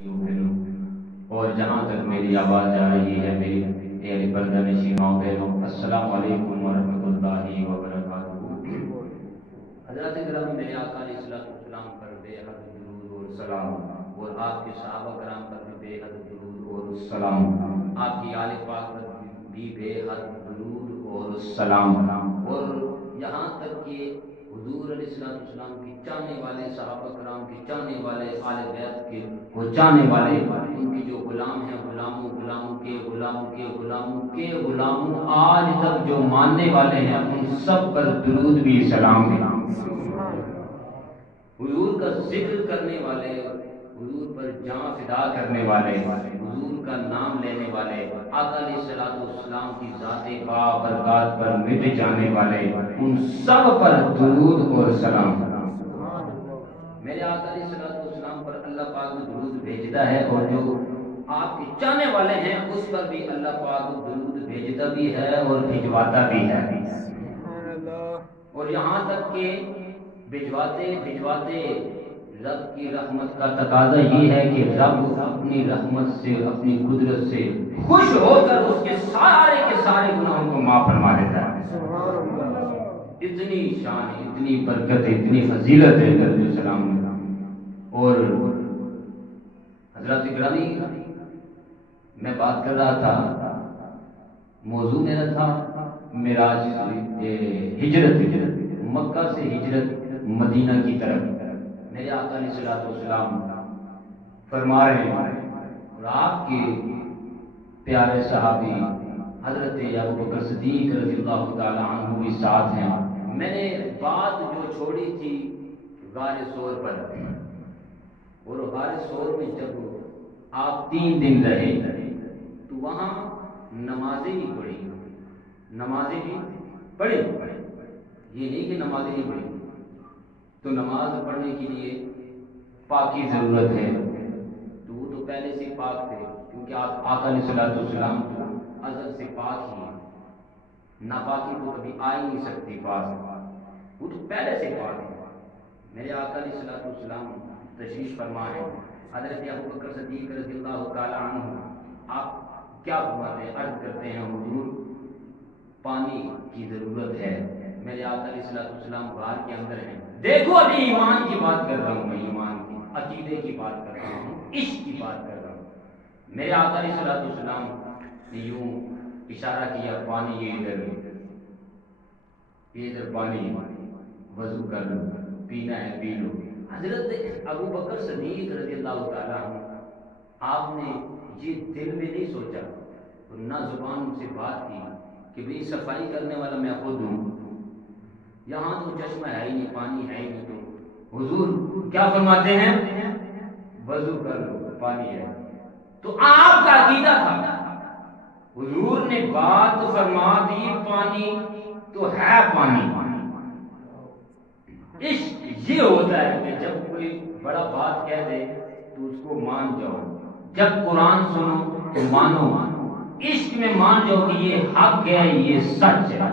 اور جہاں تک میری آواز جا رہی ہے میری اہل پردہ نشینوں بہنوں، السلام علیکم ورحمۃ اللہ وبرکاتہ۔ حضرات کرام، میرے آقا علیہ السلام پر بے حد درود اور سلام، اور آپ کے صحابہ کرام پر بھی بے حد درود اور سلام، آپ کی آل پاک پر بھی بے حد درود اور سلام، اور یہاں تک کہ حضور علیہ السلام کی چاہنے والے، صحابہ کرام کی چاہنے والے، آل بیت کے وہ چاہنے والے، ان کے جو غلام ہیں، غلاموں کے غلاموں آج تک جو ماننے والے ہیں، ان سب پر درود بھی سلام ہے۔ حضور کا ذکر کرنے والے، حضور پر جان فدا کرنے والے، حضور کا نام لینے والے، آقا علیہ السلام کی ذات برکات پر مٹ جانے والے، ان سب پر درود اور سلام۔ میرے آقا علیہ السلام پر اللہ پاک درود بھیجتا ہے، اور جو آپ کے چاہنے والے ہیں اس پر بھی اللہ پاک درود بھیجتا بھی ہے اور بھجواتا بھی ہے، اور یہاں تک کہ بھجواتے رب کی رحمت کا تقاضا یہ ہے کہ رب اپنی رحمت سے، اپنی قدرت سے خوش ہو کر اس کے سارے گناہوں کو معاف فرما دیتا ہے۔ اتنی شان، اتنی برکت، اتنی فضیلت ہے درود السلام میں۔ اور حضرات گرامی، میں بات کر رہا تھا، موضوع میرا تھا معراج، ہجرت، مکہ سے ہجرت مدینہ کی طرف۔ میرے آقا علیہ السلام فرما رہے ہیں، اور آپ کے پیارے صحابی حضرت ابوبکر صدیق رضی اللہ تعالی عنہ بھی ساتھ ہیں۔ میں نے بات جو چھوڑی تھی غار ثور پر، اور غار ثور میں جب آپ 3 دن رہے تو وہاں نمازیں بھی پڑھی، یہ نہیں کہ نمازیں نہیں پڑھی، تو نماز پڑھنے کے لیے پاک کی ضرورت ہے، تو وہ تو پہلے سے پاک تھے، کیونکہ آپ آقا علیہ السلام تو ازل سے پاک ہی ہیں، ناپاکی تو کبھی آ ہی نہیں سکتی پاک، وہ تو پہلے سے پاک ہے۔ میرے آقا علیہ السلام تشریف فرما ہے، حضرت ابوبکر صدیق رضی اللہ تعالی عنہ آپ کیا فرماتے ہیں، عرض کرتے ہیں حضور پانی کی ضرورت ہے۔ میرے آقا علیہ السلام غار کے اندر ہیں، دیکھو ابھی ایمان کی بات کر رہا ہوں، میں ایمان کی، عقیدے کی بات کر رہا ہوں، عشق کی بات کر رہا ہوں۔ میرے آقا علیہ السلام نے یوں اشارہ کیا، پانی یہ ادھر پانی، وضو کر لو، پینا ہے پی لو۔ حضرت ابوبکر صدیق رضی اللہ تعالیٰ عنہ، آپ نے یہ دل میں نہیں سوچا اور نہ زبان سے بات کی کہ بھئی صفائی کرنے والا میں خود ہوں، یہاں تو چشمہ ہے ہی نہیں، پانی ہے ہی نہیں، تو حضور کیا فرماتے ہیں، وضو کر لو، پانی ہے۔ تو آپ کا عقیدہ تھا، حضور نے بات فرما دی، پانی تو ہے پانی۔ عشق یہ ہوتا ہے کہ جب کوئی بڑا بات کہہ دے تو اس کو مان جاؤ، جب قرآن سنو تو مانو، عشق میں مان جاؤ کہ یہ حق ہے، یہ سچ ہے،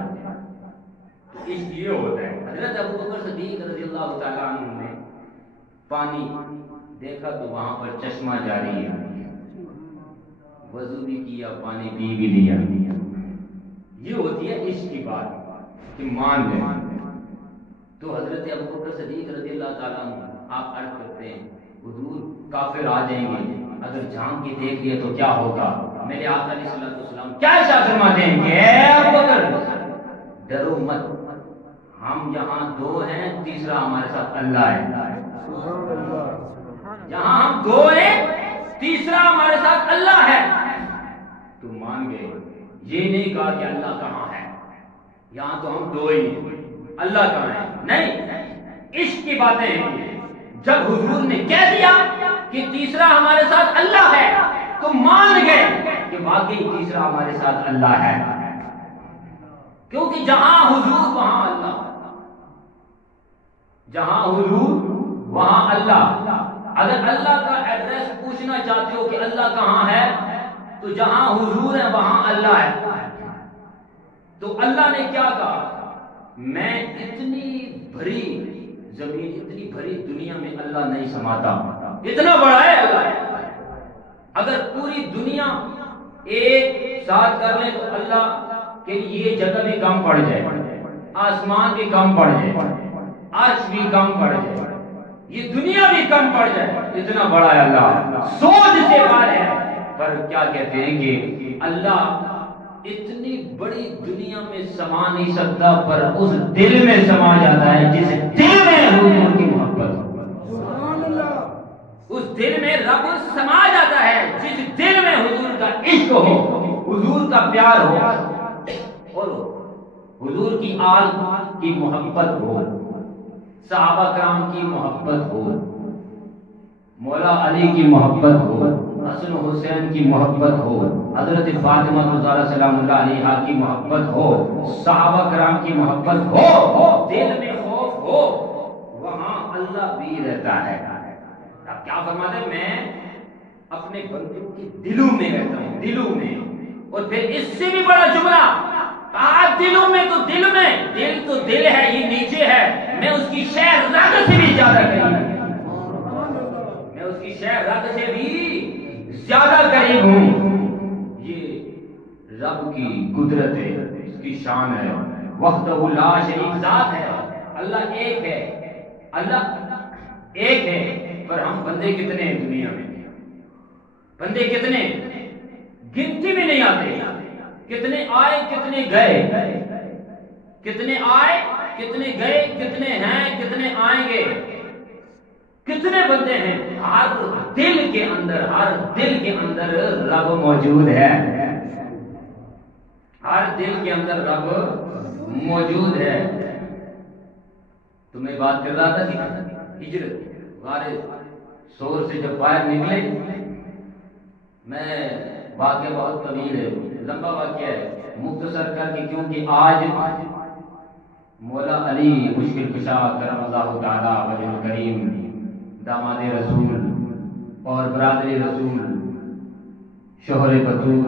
تو عشق یہ ہوتا ہے۔ حضرت ابوبکر صدیق رضی اللہ تعالیٰ عنہ نے پانی دیکھا تو وہاں پر چشمہ جاری ہے، وضو بھی کیا، پانی پی بھی لیا۔ یہ ہوتی ہے عشق کی بات کہ مان لیں۔ تو حضرت ابوبکر صدیق رضی اللہ تعالیٰ عنہ آپ عرض کرتے ہیں، حضور کافر آ جائیں گے، اگر جھانک کے دیکھ لیا تو کیا ہوگا؟ میرے آقا علیہ السلام کیا ارشاد فرماتے ہیں کہ اے ابوبکر ڈرو مت، ہم یہاں 2 ہیں، تیسرا ہمارے ساتھ اللہ ہے۔ یہاں ہم 2 ہیں، تیسرا ہمارے ساتھ اللہ ہے۔ تو مان گئے، یہ نہیں کہا کہ اللہ کہاں ہے، یہاں تو ہم 2 ہی ہیں، اللہ کہاں ہے، نہیں، عشق کی باتیں ہیں۔ جب حضور نے کہہ دیا کہ تیسرا ہمارے ساتھ اللہ ہے تو مان گئے کہ واقعی تیسرا ہمارے ساتھ اللہ ہے، کیونکہ جہاں حضور وہاں اللہ، جہاں حضور وہاں اللہ۔ اگر اللہ کا ایڈریس پوچھنا چاہتے ہو کہ اللہ کہاں ہے تو جہاں حضور ہے وہاں اللہ ہے۔ تو اللہ نے کیا کہا، میں اتنی بھری زمین، اتنی بھری دنیا میں اللہ نہیں سماتا، اتنا بڑا ہے اللہ، اگر پوری دنیا ایک ساتھ کر لیں تو اللہ کے یہ جگہ بھی کم پڑ جائے، آسمان بھی کم پڑ جائے، عرش بھی کم پڑ جائے، یہ دنیا بھی کم پڑ جائے، اتنا بڑا ہے اللہ، سوچ سے باہر ہے۔ پر کیا کہتے ہیں کہ اللہ اتنی بڑی دنیا میں سما نہیں سکتا، پر اس دل میں سما جاتا ہے جس دل میں حضور کی محبت ہو، اس دل میں رب سما جاتا ہے جس دل میں حضور کا عشق ہو، حضور کا پیار ہو، اور حضور کی آل کی محبت ہو، صحابہ کرام کی محبت ہو، مولا علی کی محبت ہو، حسن و حسین کی محبت ہو، حضرت فاطمہ زہرا سلام اللہ علیہا کی محبت ہو، صحابہ کرام کی محبت ہو، دل میں خوف ہو، وہاں اللہ بھی رہتا ہے۔ اب کیا فرماتے ہیں؟ میں اپنے بندوں کے دلوں میں رہتا ہوں، دلوں میں۔ اور پھر اس سے بھی بڑا جملہ کہا، دلوں میں تو دل میں، دل تو دل ہے، یہ نیچے ہے، میں اس کی شہ رگ سے بھی زیادہ قریب ہوں، میں اس کی شہ رگ سے بھی زیادہ قریب ہوں۔ یہ رب کی قدرت ہے، اس کی شان ہے، وحدہ لا شریک ذات ہے، اللہ ایک ہے، اللہ ایک ہے، پر ہم بندے کتنے ہیں دنیا میں؟ بندے کتنے؟ گنتی میں نہیں آتے، کتنے آئے کتنے گئے، کتنے آئے کتنے گئے، کتنے ہیں کتنے آئیں گے، کتنے بندے ہیں؟ ہر دل کے اندر، ہر دل کے اندر رب موجود ہے، ہر دل کے اندر رب موجود ہے۔ تو میں بات کر رہا تھا کہ ہجرت غار سور سے جب باہر نکلے، میں واقعہ بہت طویل ہے، لمبا واقعہ ہے، مختصر کر کے، کیونکہ آج مولا علی مشکل کشا کرم اللہ تعالی وجہ الکریم، داماد رسول اور برادر رسول، شوہر بطور،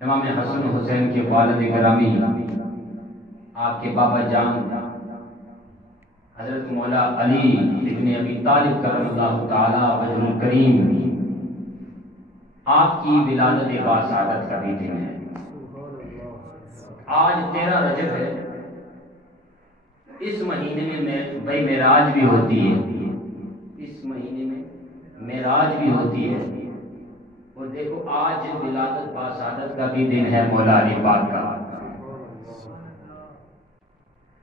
امام حسن حسین کے والد گرامی، آپ کے بابا جان حضرت مولا علی ابن ابی طالب کرم اللہ تعالی وجہ الکریم، آپ کی ولادت باسعادت کا بھی دن ہے۔ آج 13 رجب ہے، اس مہینے میں بھائی معراج بھی ہوتی ہے، اس مہینے میں معراج بھی ہوتی ہے، اور دیکھو آج ولادت باسعادت کا بھی دن ہے مولا علی پاک کا۔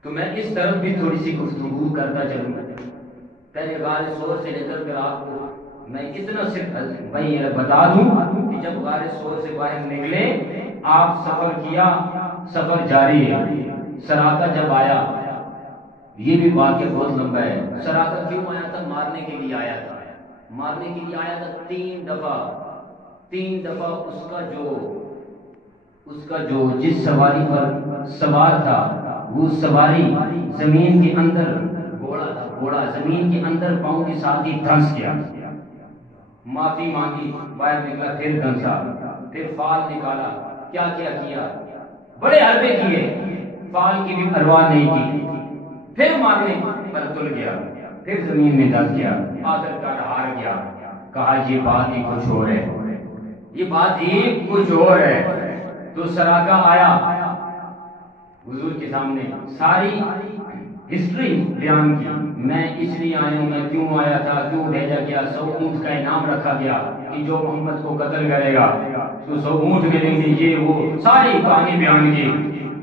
تو میں اس طرف بھی تھوڑی سی گفتگو کرتا چلوں، پہلے غار سور سے لے کر آپ کو میں اتنا صرف بھائی بتا دوں کہ جب غار سور سے باہر نکلے، آپ سفر کیا، سفر جاری ہے، سراقہ جب آیا، یہ بھی واقعہ بہت لمبا ہے۔ سراقہ کیوں آیا تھا؟ مارنے کے لیے آیا تھا، مارنے کے لیے آیا تھا، 3 دفعہ اس کا جو جس سواری پر سوار تھا، وہ سواری زمین کے اندر، گھوڑا تھا، گھوڑا زمین کے اندر پاؤں کے ساتھ ہی دھنس گیا، معافی مانگی، باہر نکلا، پھر دھنسا، پھر فال نکالا، کیا کیا، بڑے حربے کیے، فال کی بھی پرواہ نہیں کی، پھر مارنے پر تل گیا، پھر زمین میں دھس گیا، آخر کار ہار گیا، کہا یہ بات ہی کچھ اور ہے، یہ بات ہی کچھ اور ہے۔ تو سراقہ آیا حضور کے سامنے، ساری ہسٹری بیان کی، میں اس لیے آیا ہوں، میں کیوں آیا تھا، کیوں بھیجا گیا، 100 اونٹ کا انعام رکھا گیا کہ جو محمد کو قتل کرے گا تو 100 اونٹ ملیں گے، یہ وہ ساری کہانی بیان کی۔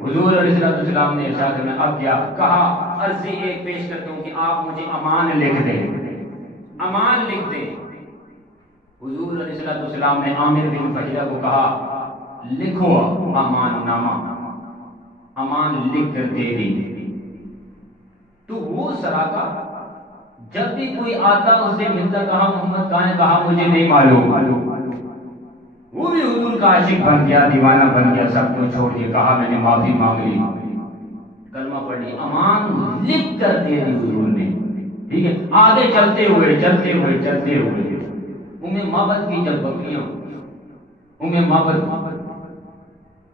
حضور علیہ السلام نے ارشاد میں اب کیا کہا، عرضی ایک پیش کرتا ہوں کہ آپ مجھے امان لکھ دیں، امان لکھ دیں۔ حضور علیہ السلام نے عامر بن فہیرہ کو کہا لکھو امان نامہ، امان لکھ کر دے دی۔ تو وہ سراقہ جب بھی کوئی آتا اسے ملتا، کہا محمد کہاں ہے، کہا مجھے نہیں معلوم، وہ بھی حضور کا عاشق بن گیا، دیوانہ بن گیا، سب کو چھوڑ دیا، کہا میں نے معافی مانگ لی، کلمہ پڑھ لی، امان لکھ کر دے دی حضور نے۔ ٹھیک ہے، آگے چلتے ہوئے معبد کی جب بکریاں، معبد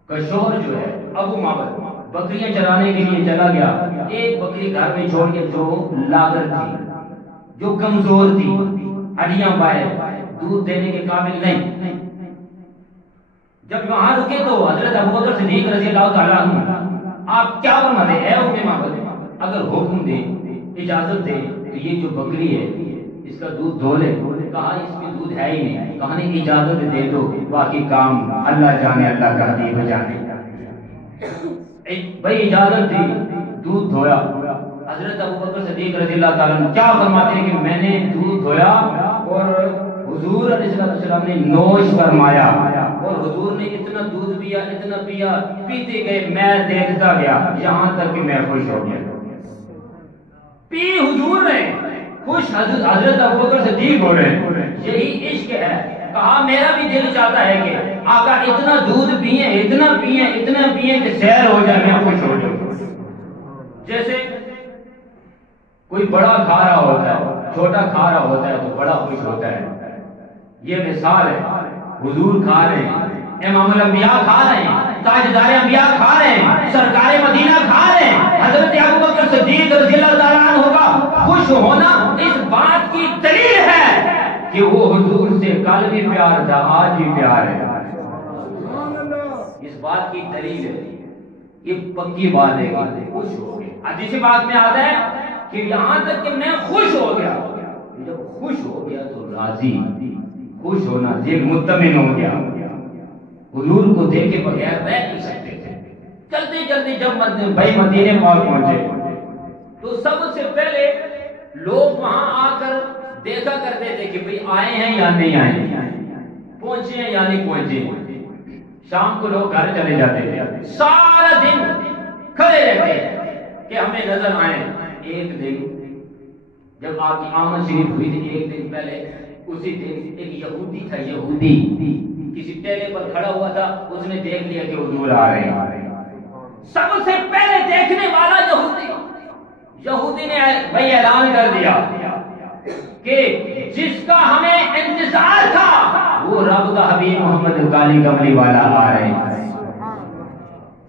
کا شوہر جو ہے ابو معبد بکریاں چرانے کے لیے چلا گیا، ایک بکری گھر میں چھوڑ کے جو لاغر تھی، جو کمزور تھی، ہڈیاں پائے، دودھ دینے کے قابل نہیں. جب وہاں رکے تو حضرت ابوبکر صدیق رضی اللہ تعالیٰ عنہ آپ کیا فرماتے ہیں؟ اے ام معبد، اگر حکم دے، اجازت دے تو یہ جو بکری ہے اس کا دودھ دھو لے. کہا اس میں دودھ ہے ہی نہیں. کہا نہیں اجازت دے دو، باقی کام اللہ جانے، اللہ کا حبیب جانے. بھائی اجازت دی، دودھ دھویا. حضرت ابوبکر صدیق رضی اللہ تعالیٰ عنہ کیا فرماتے ہیں کہ میں نے دودھ دھویا اور حضور علیہ السلام نے نوش فرمایا اور حضور نے اتنا دودھ پیا، اتنا پیا، پیتے گئے، میں دیکھتا گیا یہاں تک کہ میں خوش ہو گیا. پی حضور نے، خوش حضرت ابوبکر صدیق ہو رہے. یہی عشق ہے. کہا میرا بھی دل چاہتا ہے کہ آقا اتنا دودھ پیئیں، اتنا پیئیں، اتنا پیئیں کہ سیر ہو جائے، میں خوش ہو جاؤں. جیسے کوئی بڑا کھا رہا ہوتا ہے، چھوٹا کھا رہا ہوتا ہے تو بڑا خوش ہوتا ہے. یہ مثال ہے. حضور کھا رہے ہیں، امام الانبیاء کھا رہے ہیں، تاجدار انبیاء کھا رہے ہیں، سرکار مدینہ کھا رہے ہیں. حضرت ابوبکر صدیق رضی اللہ تعالیٰ عنہ کا خوش ہونا اس بات کی دلیل ہے کہ وہ حضور سے کل بھی پیار تھا، آج بھی پیار ہے. اس بات کی دلیل ہے. یہ پکی بات ہے کہ خوش ہو گئے. حدیث بات میں آتا ہے کہ یہاں تک کہ میں خوش ہو گیا. جب خوش ہو گیا تو راضی، خوش ہونا، دل مطمئن ہو گیا. حضور کو دیکھے بغیر رہ نہیں سکتے تھے. چلتے چلتے جب بھائی مدینے پاک پہنچے تو سب سے پہلے لوگ وہاں آ کر دیکھا کرتے تھے کہ بھئی آئے ہیں یا نہیں آئے، پہنچے ہیں یا نہیں پہنچے. شام کو لوگ گھر چلے جاتے تھے، سارا دن کھڑے رہتے کہ ہمیں نظر آئے. ایک دن جب آپ کی آمد شریف ہوئی تھی، ایک دن پہلے، اسی دن ایک یہودی تھا، یہودی کسی ٹیلے پر کھڑا ہوا تھا. اس نے دیکھ لیا کہ حضور آ رہے ہیں. سب سے پہلے دیکھنے والا یہودی نے بھائی اعلان کر دیا کہ جس کا ہمیں انتظار تھا وہ رب کا حبیب محمد کالی کملی والا آ رہے ہیں.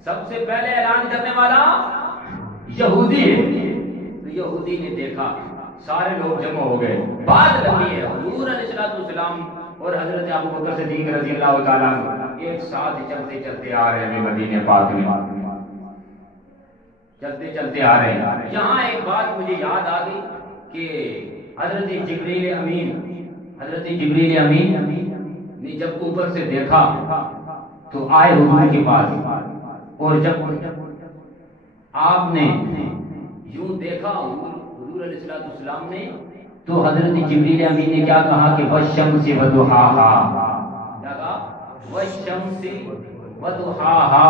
سب سے پہلے اعلان کرنے والا یہودی ہے. تو یہودی نے دیکھا، سارے لوگ جمع ہو گئے. بات لگی ہے، حضور علیہ السلام اور حضرت ابوبکر صدیق رضی اللہ تعالیٰ عنہ ایک ساتھ چلتے چلتے آ رہے ہیں مدینے پاک میں. چلتے چلتے آ رہے ہیں. یہاں ایک بات مجھے یاد آ گئی کہ حضرت جبریل امین نے جب اوپر سے دیکھا تو آئے حضور کے پاس. اور جب آپ نے یوں دیکھا حضور علیہ السلام نے تو حضرت جبریل امین نے کیا کہا کہ والشمس وضحاہا. کیا کہا؟ والشمس وضحاہا.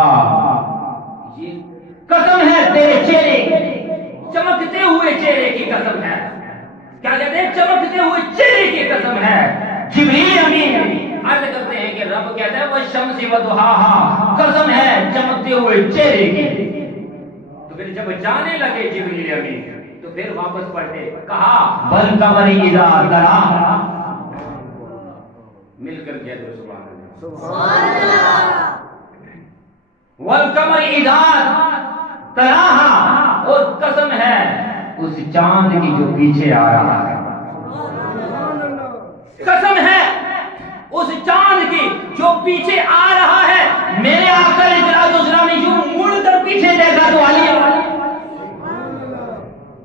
یہ قسم ہے تیرے چہرے، چمکتے ہوئے چہرے کی قسم ہے. کیا کہتے ہیں؟ چمکتے ہوئے چہرے کی قسم ہے. جبریل امین عرض کرتے ہیں کہ رب کہتا ہے والشمس وضحاہا، قسم ہے چمکتے ہوئے چہرے کی. تو پھر جب جانے لگے جبریل امین تو پھر واپس پلٹے، کہا والقمر اذا تلاہا. مل کر کہہ دو سبحان اللہ. والقمر اذا تلاہا، اور قسم ہے اس چاند کی جو پیچھے آ رہا ہے. قسم ہے اس چاند کی جو پیچھے آ رہا ہے. میرے آقا علیہ السلام نے یوں مڑ کر پیچھے دیکھا تو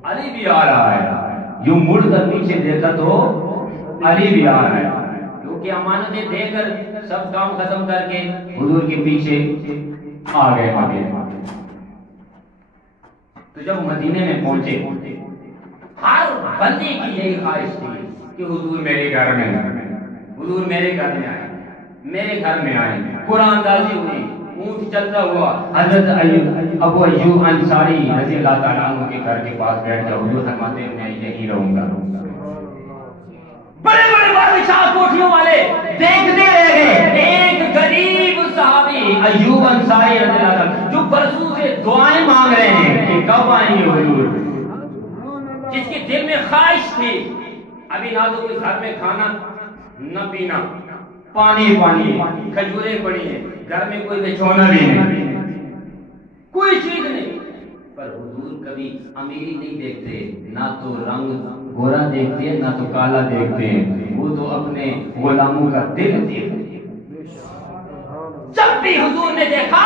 علی بھی آ رہا ہے. یوں مڑ کر پیچھے دیکھا تو علی بھی آ رہا ہے. کیونکہ امانتیں دے کر سب کام ختم کر کے حضور کے پیچھے آ گئے. تو جب مدینے میں پہنچے ہر بندے کی یہی خواہش تھی کہ حضور میرے گھر میں، حضور میرے گھر میں آئے، میرے گھر میں آئے. قرآن نازل ہوئی، اونٹ چلتا ہوا. حضرت ابو ایوب انصاری رضی اللہ تعالیٰ عنہ کے گھر کے پاس بیٹھ گیا. حضور فرماتے ہیں میں یہیں رہوں گا. بڑے بڑے بادشاہ کوٹھیوں والے دیکھتے رہ گئے. ایک غریب صحابی ایوب انصاری رضی اللہ عنہ جو برسوں سے دعائیں مانگ رہے ہیں کہ کب آئیں گے حضور، جس کے دل میں خواہش تھی ابھی نہ تو کوئی گھر میں کھانا نہ پینا، پانی کھجوریں پڑی ہیں، گھر میں کوئی بچھونا بھی نہیں، کوئی چیز نہیں. پر حضور کبھی امیری نہیں دیکھتے، نہ تو رنگ گورا دیکھتے ہیں نہ تو کالا دیکھتے ہیں، وہ تو اپنے غلاموں کا دل دیکھتے ہیں۔ جب بھی حضور نے دیکھا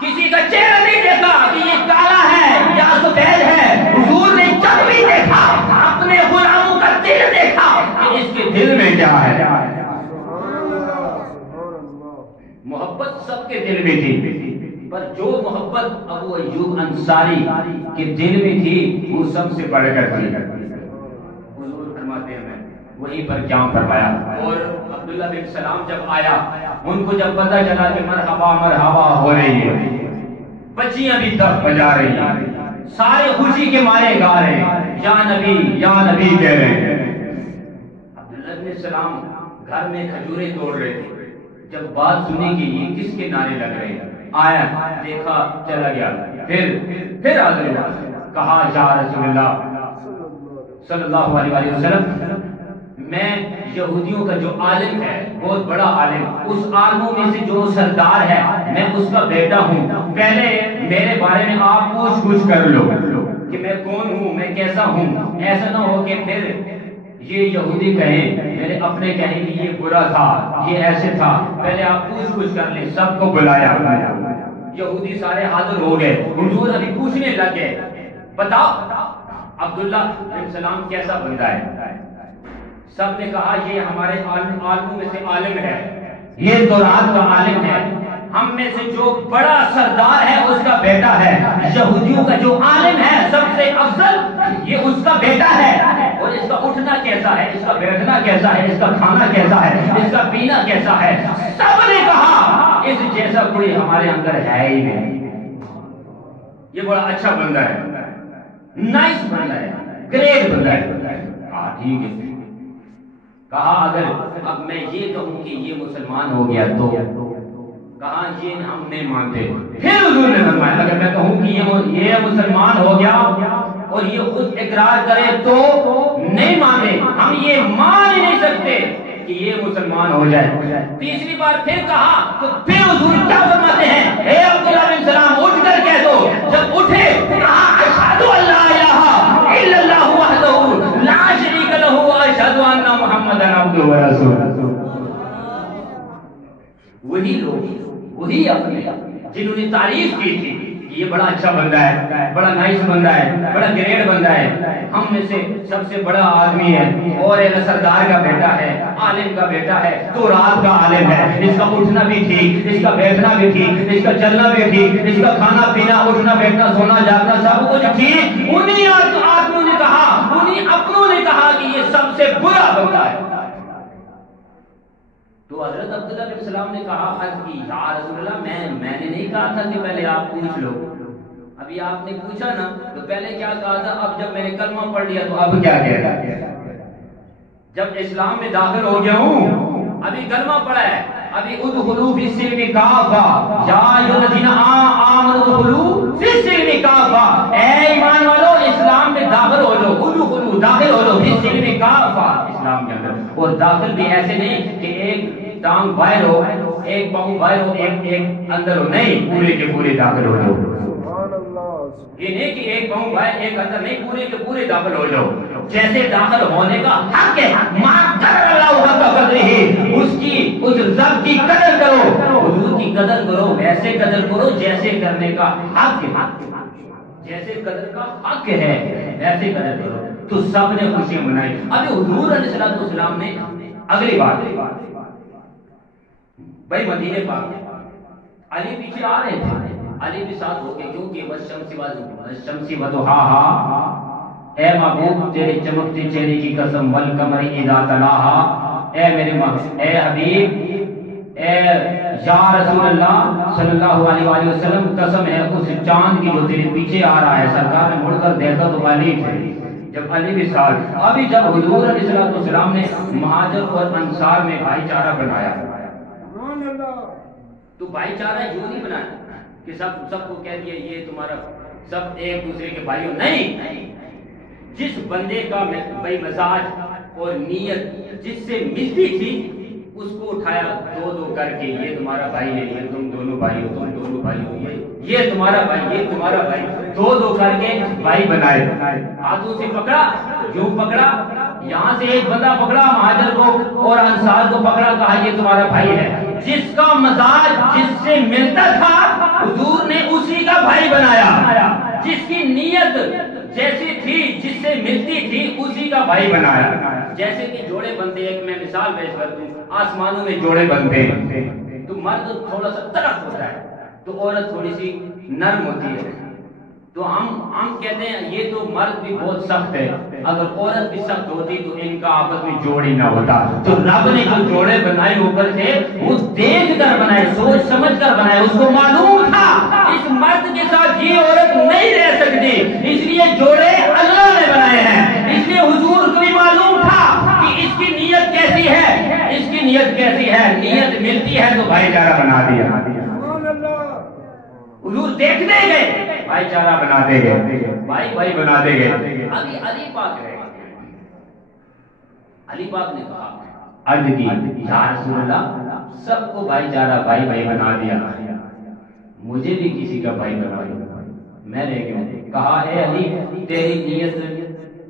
کسی کا چہرہ نہیں دیکھا کہ یہ کالا ہے یا سفید ہے، حضور نے جب بھی دیکھا اپنے غلاموں کا دل دیکھا کہ اس کے دل میں کیا ہے۔ محبت سب کے دل میں تھی، پر جو محبت ابو ایوب انصاری کے دل میں تھی وہ سب سے بڑھ کر تھی۔ حضور فرماتے ہیں وہیں پر قیام فرمایا، اور عبداللہ بن سلام جب آیا، ان کو جب پتہ چلا کہ مرحبا مرحبا ہو رہی ہے، بچیاں بھی دف بجا رہی ہیں، سارے خوشی کے مارے گا رہے ہیں، یا نبی کہہ رہے ہیں۔ عبداللہ بن سلام گھر میں کھجوریں توڑ رہے تھے، جب بات سنی کہ یہ کس کے نعرے لگ رہے ہیں، آیا دیکھا چلا گیا، پھر حاضر ہوا، کہا یا رسول اللہ صلی اللہ علیہ وسلم، میں یہودیوں کا جو عالم ہے بہت بڑا عالم، اس عالموں میں سے جو سردار ہے میں اس کا بیٹا ہوں، پہلے میرے بارے میں آپ پوچھ کر لو کہ میں کون ہوں، میں کیسا ہوں، ایسا نہ ہو کہ پھر یہ یہودی کہیں میرے اپنے کہیں کہ یہ برا تھا، یہ ایسے تھا، پہلے آپ پوچھ کر لیں۔ سب کو بلایا، یہودی سارے حاضر ہو گئے، حضور ابھی پوچھنے لگ گئے، بتاؤ عبداللہ بن سلام کیسا بندہ ہے؟ سب نے کہا یہ ہمارے عالموں میں سے عالم ہے، یہ تورات کا عالم ہے، ہم میں سے جو بڑا سردار ہے اس کا بیٹا ہے، یہودیوں کا جو عالم ہے سب سے افضل یہ اس کا بیٹا ہے، اور اس کا اٹھنا کیسا ہے، اس کا بیٹھنا کیسا ہے، اس کا کھانا کیسا ہے، اس کا پینا کیسا ہے۔ سب نے کہا اس جیسا کوئی ہمارے اندر ہے ہی نہیں، یہ بڑا اچھا بندہ ہے، نائس بندہ ہے، گریٹ بندہ ہے۔ کہا ٹھیک ہے، کہا اگر اب میں یہ کہوں کہ یہ مسلمان ہو گیا تو، کہا یہ ہم نہیں مانتے۔ پھر حضور نے فرمایا اگر میں کہوں کہ یہ مسلمان ہو گیا اور یہ خود اقرار کرے تو نہیں مانتے، ہم یہ مان ہی نہیں سکتے کہ یہ مسلمان ہو جائے۔ تیسری بار پھر کہا تو پھر حضور کیا فرماتے ہیں، اے عبداللہ بن سلام اٹھ کر کہہ دو۔ جب اٹھے کہا اشہد ان لا الہ الا اللہ وحدہ لا شریک لہ واشہد ان محمدن عبدہ ورسولہ۔ وہی لوگ، وہی اپنے جنہوں نے تعریف کی تھی کہ یہ بڑا اچھا بندہ ہے، بڑا نائس بندہ ہے، بڑا گریٹ بندہ ہے، ہم میں سے سب سے بڑا آدمی ہے، اور ایک سردار کا بیٹا ہے، عالم کا بیٹا ہے، تو رات کا عالم ہے، اس کا اٹھنا بھی ٹھیک، اس کا بیٹھنا بھی ٹھیک، اس کا چلنا بھی ٹھیک، اس کا کھانا پینا اٹھنا بیٹھنا سونا جاگنا سب کچھ ٹھیک۔ انہی آدمیوں نے کہا، انہی اپنوں نے کہا کہ یہ سب سے برا بندہ ہے۔ تو حضرت عبداللہ بن سلام نے کہا عرض کی یا رسول اللہ میں نے نہیں کہا تھا کہ پہلے آپ پوچھ لو، ابھی آپ نے پوچھا نا تو پہلے کیا کہا تھا، اب جب میں نے کلمہ پڑھ لیا تو اب کیا کہہ رہا، جب اسلام میں داخل ہو گیا ہوں، ابھی کلمہ پڑھا ہے، ابھی ادخلوا فی السلم کافہ یا ایھا الذین آمنوا ادخلوا فی السلم کافہ، اے ایمان والو اسلام میں داخل ہو جاؤ، ادخلوا داخل ہو جاؤ فی السلم کافہ، اسلام کے اندر، اور داخل بھی ایسے نہیں کہ ایک ٹانگ باہر ہو، ایک پاؤں باہر ہو، ایک اندر ہو، نہیں، پورے کے پورے داخل ہو جاؤ۔ یہ نہیں کہ ایک پاؤں باہر ایک اندر، نہیں، پورے کے پورے داخل ہو جاؤ۔ جیسے داخل ہونے کا حق ہے، ما قدر اللہ حق قدرہ، اس رب کی قدر کرو، حضور کی قدر کرو، ویسے قدر کرو جیسے کرنے کا حق ہے، جیسے قدر کا حق ہے ویسے قدر کرو۔ تو سب نے خوشیاں منائی۔ ابھی حضور علیہ السلام نے اگلی بات بھائی مدینے پاک میں علی پیچھے آ رہے تھے، علی بھی ساتھ ہو گئے، کیونکہ والشمس وضحاہا، اے محبوب تیرے چمکتے چہرے کی قسم، والقمر اذا تلاہا، اے میرے محبوب، اے حبیب، اے یا رسول اللہ صلی اللہ علیہ وآلہ وسلم، قسم ہے اس چاند کی جو تیرے پیچھے آ رہا ہے۔ سرکار نے مڑ کر دیکھا تو علی تھے، جب علی بھی ساتھ، ابھی جب حضور علیہ السلام نے مہاجر اور انصار میں بھائی چارہ بنایا، تو بھائی چارہ یوں نہیں بنایا کہ سب کو کہہ دیا یہ تمہارا سب ایک دوسرے کے بھائیوں، نہیں، جس بندے کا بھائی مزاج اور نیت جس سے ملتی تھی اس کو اٹھایا دو دو کر کے، یہ تمہارا بھائی ہے، یہ تم دونوں بھائی ہو، تم دونوں بھائی ہو، یہ تمہارا بھائی، یہ تمہارا بھائی، دو دو کر کے بھائی بنائے، ہاتھوں سے پکڑا، یوں پکڑا، یہاں سے ایک بندہ پکڑا مہاجر کو اور انصار کو پکڑا، کہا یہ تمہارا بھائی ہے، جس کا مزاج جس سے ملتا تھا حضور نے اسی کا بھائی بنایا، جس کی نیت جیسی تھی جس سے ملتی تھی اسی کا بھائی بنایا۔ جیسے کہ جوڑے بنتے، ایک میں مثال پیش کر دوں، آسمانوں میں جوڑے بنتے ہیں تو مرد تھوڑا سا طرف ہوتا ہے تو عورت تھوڑی سی نرم ہوتی ہے، تو ہم کہتے ہیں یہ تو مرد بھی بہت سخت ہے، اگر عورت بھی سخت ہوتی تو ان کا آپس میں جوڑ ہی نہ ہوتا۔ تو رب نے جو جوڑے بنائے اوپر سے وہ دیکھ کر بنائے، سوچ سمجھ کر بنائے، اس کو معلوم تھا اس مرد کے ساتھ یہ عورت نہیں رہ سکتی، اس لیے جوڑے اللہ نے بنائے ہیں، اس لیے حضور کو بھی معلوم تھا کہ اس کی نیت کیسی ہے، اس کی نیت کیسی ہے، نیت ملتی ہے تو بھائی چارہ بنا دیا، حضور دیکھتے گئے بھائی چارہ بناتے گئے، بھائی بناتے گئے۔ ابھی علی پاک رہے، علی پاک نے کہا، عرض کی یا رسول اللہ سب کو بھائی چارہ بھائی بنا دیا، مجھے بھی کسی کا بھائی بنا دیا، میں رہ گیا۔ کہا اے علی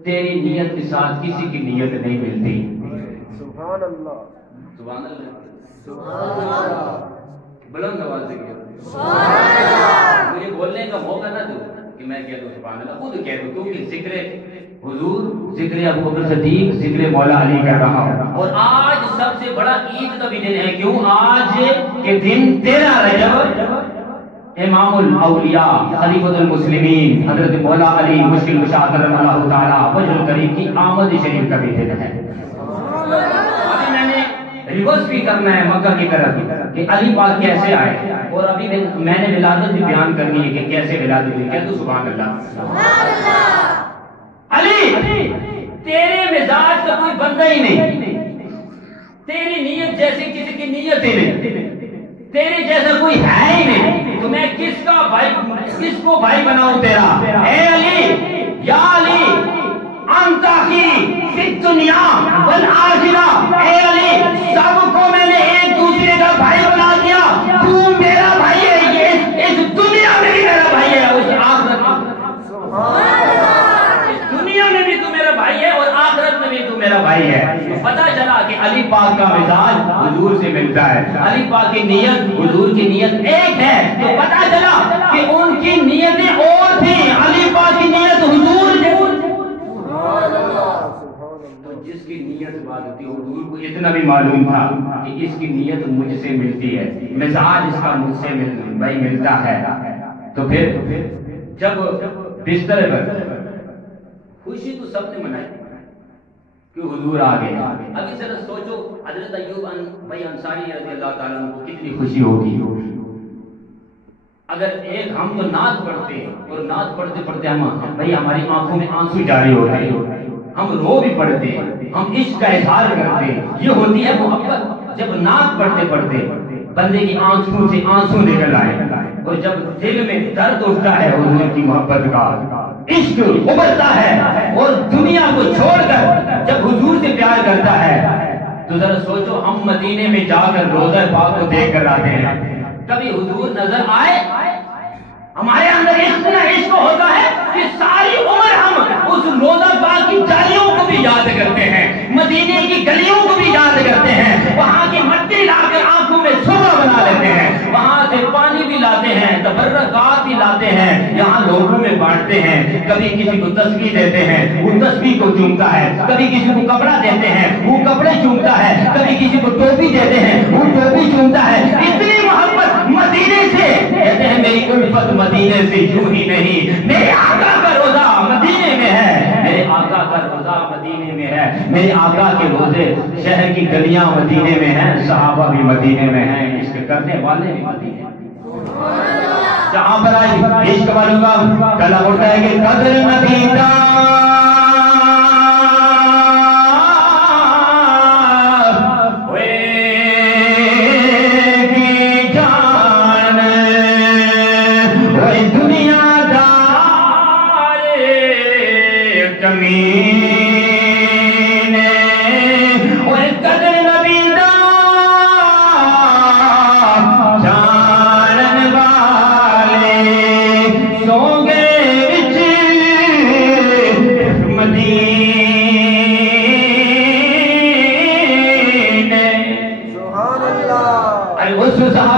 تیری نیت کے ساتھ کسی کی نیت نہیں ملتی۔ سبحان اللہ، سبحان اللہ، سبحان اللہ، بلند آواز سے کہو سبحان اللہ۔ مجھے بولنے کا موقع نہ دو کہ میں کہہ دوں سبحان اللہ، خود کہہ دوں، کیونکہ ذکر حضور، ذکر ابو بکر صدیق، ذکر مولا علی کر رہا ہوں۔ اور آج سب سے بڑا عید کا بھی دن ہے، کیوں؟ آج کے دن 13 رجب امام الاولیاء خلیفۃ المسلمین حضرت مولا علی مشکل کشا کرم اللہ تعالی وجہ الکریم کی آمد شریف کا بھی دن ہے۔ ابھی میں نے ریورس بھی کرنا ہے مکہ کی طرف کہ علی پاک کیسے آئے، اور ابھی میں نے ولادت بھی بیان کرنی ہے کہ کیسے ولادت ہوئی۔ کہہ دو سبحان اللہ، سبحان اللہ۔ علی تیرے مزاج کا کوئی بندہ ہی نہیں، تیری نیت جیسی کسی کی نیت ہی نہیں، تیرے جیسا کوئی ہے ہی نہیں، تو میں کس کو بھائی بناؤں تیرا؟ اے علی، یا علی انت اخی فی الدنیا والآخرہ، اے علی سب کو میں نے ایک دوسرے کا بھائی بنا دیا، تو میرا بھائی ہے، یہ اس دنیا میں بھی میرا بھائی ہے، اس آخرت میں دنیا میں بھی تو میرا بھائی ہے اور آخرت میں بھی تو میرا بھائی ہے۔ پتہ چلا کہ علی پاک کا مزاج حضور سے ملتا ہے، علی پاک کی نیت حضور کی نیت ایک ہے، تو پتہ چلا کہ ان کی نیتیں اور تھیں، علی پاک کی نیت حضور سے، جس کی نیت بات ہوتی ہے حضور کو اتنا بھی معلوم تھا کہ اس کی نیت مجھ سے ملتی ہے، مزاج اس کا مجھ سے ملتا ہے۔ تو پھر جب بستر پر خوشی تو سب نے منائی کہ حضور آ گئے، ابھی ذرا سوچو حضرت ایوب بھائی انصاری رضی اللہ تعالیٰ عنہ کو کتنی خوشی ہوگی اگر ایک ہم تو نعت پڑھتے اور نعت پڑھتے پڑھتے بھائی ہماری آنکھوں میں آنسو جاری ہو رہے، ہم رو بھی پڑھتے، ہم عشق کا اظہار کرتے، یہ ہوتی ہے محبت۔ جب نعت پڑھتے پڑھتے بندے کی آنکھوں سے آنسو نکل آئے، اور جب دل میں درد اٹھتا ہے حضور کی محبت کا، عشق ابھرتا ہے، اور دنیا کو چھوڑ کر جب حضور سے پیار کرتا ہے، تو ذرا سوچو ہم مدینے میں جا کر روضہ پاک کو دیکھ کر آتے ہیں، کبھی حضور نظر آئے؟ ہمارے اندر اتنا عشق ہوتا ہے کہ ساری عمر ہم اس روضہ پاک کی جالیوں کو بھی یاد کرتے ہیں، مدینے کی گلیوں کو بھی یاد کرتے ہیں، وہاں کی مٹی لا کر آنکھوں میں سرما بنا لیتے ہیں، وہاں سے پانی بھی لاتے ہیں، تبرکات بھی لاتے ہیں، یہاں لوگوں میں بانٹتے ہیں، کبھی کسی کو تسبیح دیتے ہیں وہ تسبیح کو چومتا ہے، کبھی کسی کو کپڑا دیتے ہیں وہ کپڑے چومتا ہے، کبھی کسی کو ٹوپی دیتے ہیں وہ ٹوپی چومتا ہے۔ اتنی محبت مدینے سے، کہتے ہیں میری الفت مدینے سے یوں ہی نہیں، میرے آقا کا روزہ مدینے میں ہے، میرے آقا کا روزہ مدینے میں ہے، میرے آقا کے روزے شہر کی گلیاں مدینے میں ہیں، صحابہ بھی مدینے میں ہیں، عشق کرنے والے بھی مدینے میں، جہاں پر آئی عشق والوں کا گلا اٹھتا ہے کہ قدر مدینہ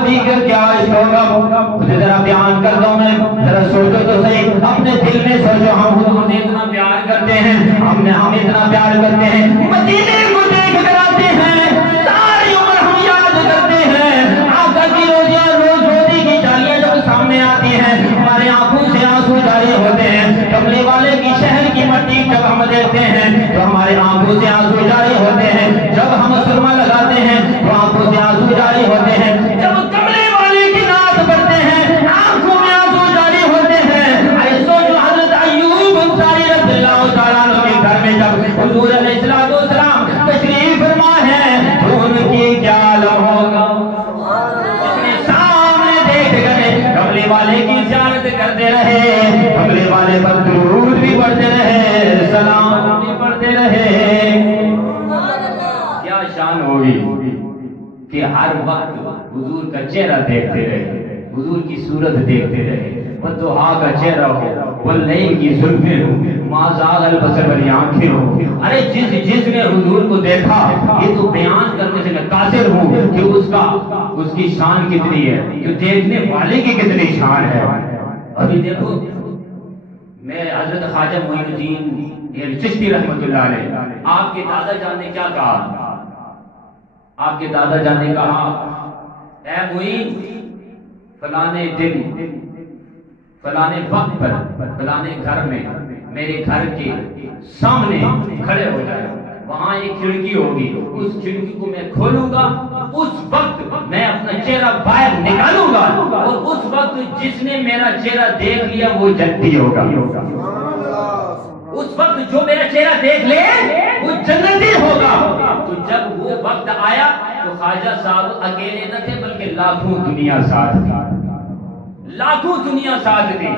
صحابی کا کیا عشق ہوگا، مجھے ذرا بیان کر دو، میں ذرا سوچو تو صحیح، اپنے دل میں سوچو، ہم حضور سے اتنا پیار کرتے ہیں، ہم اتنا پیار کرتے ہیں، مدینے کو دیکھ کر آتے ہیں، ساری عمر ہم یاد کرتے ہیں، آقا کی روزیاں روز روزی کی چالیاں جب سامنے آتی ہیں ہمارے آنکھوں سے آنسو جاری ہوتے ہیں، کملے والے کی شہر کی مٹی جب ہم دیکھتے ہیں تو ہمارے آنکھوں سے آنسو جاری ہوتے ہیں، جب ہم سرما لگاتے ہیں تو آنکھوں سے آنسو جاری ہوتے ہیں، جب کملے والے کی نعت پڑھتے ہیں آنکھوں میں آنسو جاری ہوتے ہیں۔ ارے سوچو حضرت ایوب انصاری رضی اللہ تعالیٰ عنہ کے گھر میں جب حضور علیہ السلام تشریف فرما ہے تو ان کی کیا حال ہوگا، سامنے دیکھ گئے کملے والے کی زیارت کرتے رہے، کملے والے پر درود بھی پڑھتے رہے، سلام بھی پڑھتے رہے۔ کیا شان ہوگی کہ ہر وقت حضور کا چہرہ دیکھتے رہے، حضور کی صورت دیکھتے رہے، بدوہا کا چہرہ ہو، واللیل کی زلفیں ہو، ما زاغ البصر والی آنکھیں ہو۔ ارے جس نے حضور کو دیکھا، یہ تو بیان کرنے سے میں قاصر ہوں کہ اس کی شان کتنی ہے، جو دیکھنے والے کی کتنی شان ہے۔ ابھی دیکھو میں حضرت خواجہ معین الدین چشتی رحمۃ اللہ علیہ، آپ کے دادا جان نے کیا کہا، آپ کے دادا جان نے کہا اے معین فلانے دن فلانے وقت پر فلانے گھر میں میرے گھر کے سامنے کھڑے ہو جائے، وہاں ایک کھڑکی ہوگی، اس کھڑکی کو میں کھولوں گا، اس وقت میں اپنا چہرہ باہر نکالوں گا، اور اس وقت جس نے میرا چہرہ دیکھ لیا وہ جنتی ہوگا، اس وقت جو میرا چہرہ دیکھ لے وہ جنتی ہوگا۔ تو جب وہ وقت آیا تو خواجہ صاحب اکیلے نہ تھے بلکہ لاکھوں دنیا ساتھ تھی، لاکھوں دنیا ساتھ تھی۔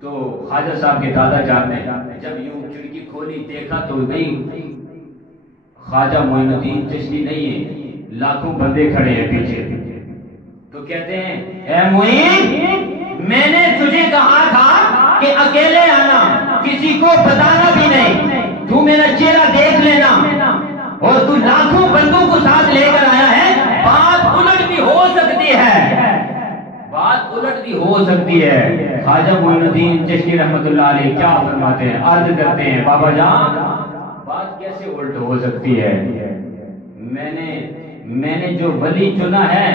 تو خواجہ صاحب کے دادا جان نے جب یوں کھڑکی کھولی دیکھا تو نہیں خواجہ معین الدین چشتی نہیں ہے، لاکھوں بندے کھڑے ہیں پیچھے۔ تو کہتے ہیں اے معین میں نے تجھے کہا تھا کہ اکیلے آنا، کسی کو بتانا بھی نہیں، تو میرا چہرہ دیکھ لینا، اور تو لاکھوں بندوں کو ساتھ لے کر آیا ہے، بات الٹ بھی ہو سکتی ہے، بات الٹ بھی ہو سکتی ہے۔ خواجہ معین الدین چشتی رحمۃ اللہ علیہ کیا فرماتے ہیں، عرض کرتے ہیں بابا جان بات کیسے الٹ ہو سکتی ہے، میں نے جو ولی چنا ہے،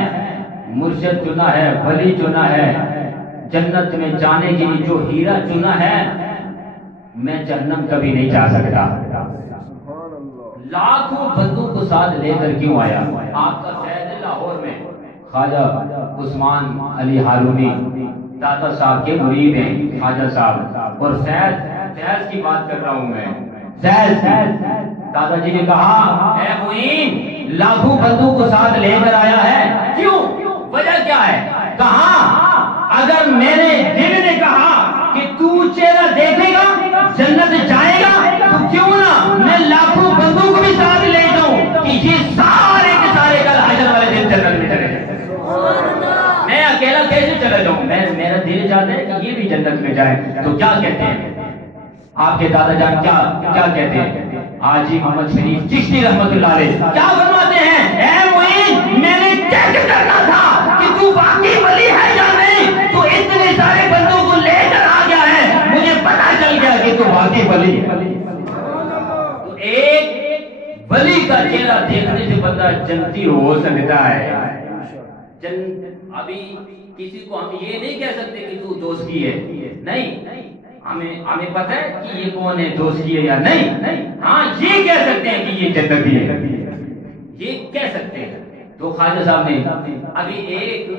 مرشد چنا ہے، ولی چنا ہے، جنت میں جانے کے لیے جو ہیرا چنا ہے، میں جہنم کبھی نہیں جا سکتا۔ لاکھوں بندوں کو ساتھ لے کر کیوں آیا؟ آپ کا فیض لاہور میں خواجہ عثمان علی ہارونی داتا صاحب کے مرید ہیں خواجہ صاحب، اور فیض کی بات کر رہا ہوں میں، فیض دادا جی نے کہا اے معین لاکھوں بندوں کو ساتھ لے کر آیا ہے، کیوں، وجہ کیا ہے؟ کہا اگر میرے دل نے کہا کہ تو چہرہ دیکھے گا جنت جائے گا تو کیوں نہ میں لاکھوں بندوں کو بھی ساتھ لے جاؤں کہ یہ سارے کے سارے کل حشر والے دن جنت میں چلے جائیں، میں اکیلا کیسے چلا جاؤں؟ میرا دل چاہتا ہے کہ یہ بھی جنت میں جائے۔ تو کیا کہتے ہیں آپ کے دادا جان، کیا کہتے ہیں حاجی محمد شریف چشتی رحمۃ اللہ علیہ کیا فرماتے ہیں، اے معین میں نے چیک کرنا تھا کہ تو واقعی ولی ہے یا نہیں، تو اتنے سارے بندوں کو لے کر آ گیا ہے، مجھے پتا چل گیا کہ تو واقعی ولی ہے۔ تو ایک ولی کا چہرہ دیکھنے سے بندہ جنتی ہو سکتا ہے۔ ابھی کسی کو ہم یہ نہیں کہہ سکتے کہ تو دوستی ہے، نہیں، ہمیں پتہ ہے کہ یہ کون ہے، دوستی ہے یا نہیں، ہاں یہ کہہ سکتے ہیں کہ یہ جنتی ہے، یہ کہہ سکتے ہیں۔ تو خواجہ صاحب نے ابھی ایک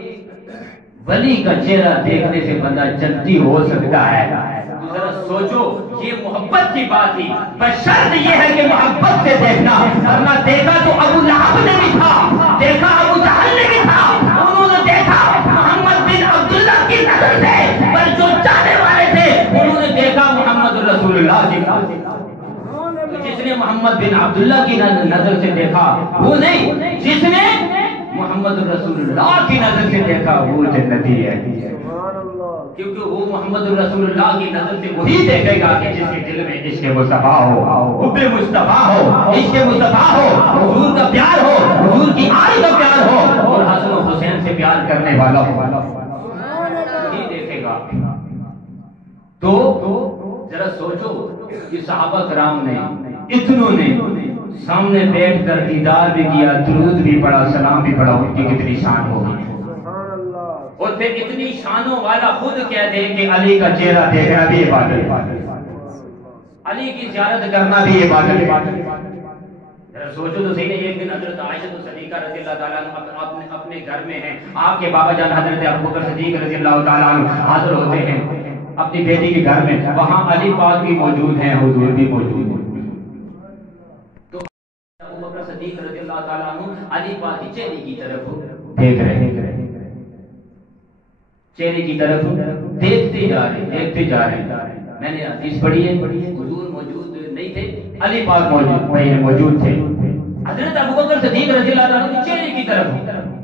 ولی کا چہرہ دیکھنے سے بندہ جنتی ہو سکتا ہے، تو ذرا سوچو یہ محبت کی بات تھی، بس شرط یہ ہے کہ محبت سے دیکھنا، ورنہ دیکھا تو ابو لہب نے بھی تھا، دیکھا ابو جہل نے بھی تھا، انہوں نے دیکھا محمد بن عبداللہ کی نظر سے، پر جو چاہنے والے تھے انہوں نے دیکھا محمد رسول اللہ کی نظر۔ جس نے محمد بن عبداللہ کی نظر سے دیکھا وہ نہیں، جس نے محمد رسول اللہ کی نظر سے دیکھا وہ جنتی ہے، کیونکہ وہ محمد رسول اللہ کی نظر سے وہی دیکھے گا کہ جس کے دل میں عشق مصطفیٰ ہو، حب مصطفیٰ ہو، عشق مصطفیٰ ہو، حضور کا پیار ہو، حضور کی آل کا پیار ہو، اور حسن و حسین سے پیار کرنے والا ہو نہیں دیکھے گا. تو ذرا سوچو کہ صحابہ کرام نے اتنوں نے سامنے بیٹھ کر دیدار بھی کیا, درود بھی پڑھا, سلام بھی پڑھا, ان کی کتنی شان ہوگی. اور پھر اتنی شانوں والا خود کہہ دے کہ علی کا چہرہ دیکھنا بھی عبادت ہے, علی کی زیارت کرنا بھی عبادت ہے. ذرا سوچو تو صحیح نہیں. ایک دن حضرت عائشہ صدیقہ رضی اللہ تعالیٰ عنہ اپنے گھر میں ہیں, آپ کے بابا جان حضرت ابوبکر صدیق رضی اللہ تعالیٰ عنہ حاضر ہوتے ہیں اپنی بیٹی کے گھر میں. وہاں علی پاک بھی موجود ہیں, حضور بھی موجود ہیں. تو ابوبکر صدیق رضی اللہ تعالیٰ عنہ علی پاک کی چہرے کی طرف دیکھ رہے ہیں, چہرے کی طرف دیکھتے جا رہے ہیں. میں نے حدیث پڑھی ہے, حضور موجود نہیں تھے, علی پاک موجود تھے. حضرت ابوبکر صدیق رضی اللہ عنہ کی چہرے کی طرف